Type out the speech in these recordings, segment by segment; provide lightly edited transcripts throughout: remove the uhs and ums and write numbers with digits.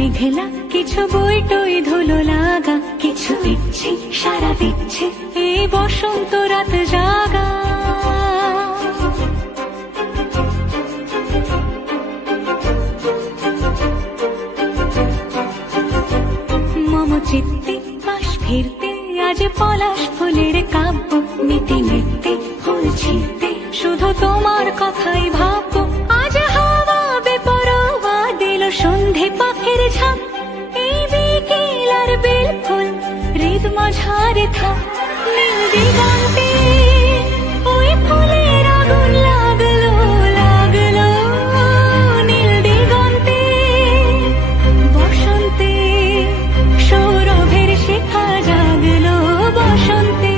মেঘলা কিছু বই টই ধুলো লাগা, কিছু দিচ্ছে সারা দিচ্ছে এই বসন্ত রাত জাগা। মম চিত্তে পাশ ফিরতে আজ পলাশ ফুলের কাব্য, নিতে নিতে ফুল ছিঁড়তে শুধু তোমার কথাই ভাববো। আজ হাওয়া বেপরোয়া দিল সন্ধে পাখির ঝাঁক, এই বিকেল আর বেল ফুল হৃদ মাঝারে থাক। নীল দিগন্তে ওই ফুলের আগুন লাগলো লাগলো, নীল দিগন্তে বসন্তে সৌরভের শিখা জাগলো, বসন্তে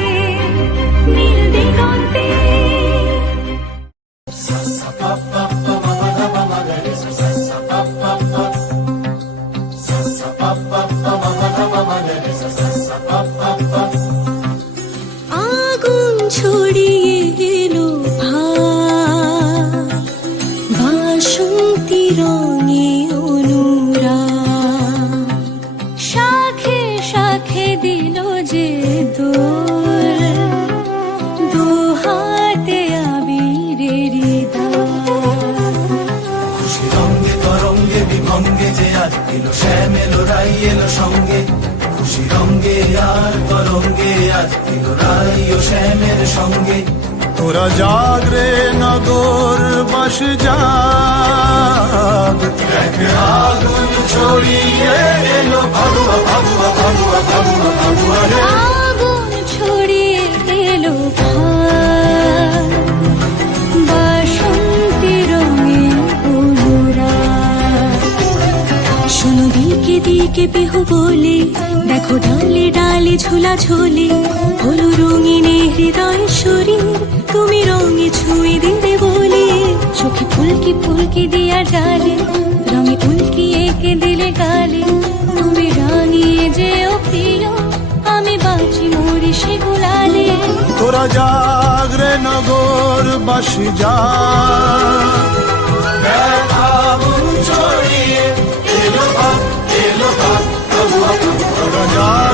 নীল দিগন্তে। আগুন ছড়িয়ে এলো বাসন্তী রঙে অনুরাগ, শাখে শাখে দিল যে দোল, দু হাতে আবিরের খুশি রঙ্গে তরঙ্গে বিভঙ্গে যে আজ এলো শ্যাম এলো রাই এলো সঙ্গে। খুশি রঙ্গে আর তরঙ্গে আজ এলো রাই ও শ্যামের সঙ্গে। তোরা জাগ রে নগর বাস জাগ, দেখ আগুন ছড়িয়ে এলো ভাগুয়া ভাগুয়া ভাগুয়া ভাগুয়া ভাগুয়া রে। আগুন ছড়িয়ে এলো বাসন্তী রঙে অনুরাগ। শোনো দিকে দিকে বিহু বলে, দেখো ডালে ডালে ঝোলা ঝোলে, হলো রঙিনে হৃদয় শরীর তুমি রঙে ছুঁয়ে দিলে বলে। চোখে ফুলকি ফুলকি দিয়া ডালে, রঙে ফুলকি এঁকে দিলে গালে, তুমি রাঙিয়ে যেও প্রিয় আমি বাঁচি মরি সে গুলালে। তোরা জাগ রে নগর বাস জাগ, দেখ আগুন ছড়িয়ে এলো ভাগ এলো ভাগ। তোরা জাগ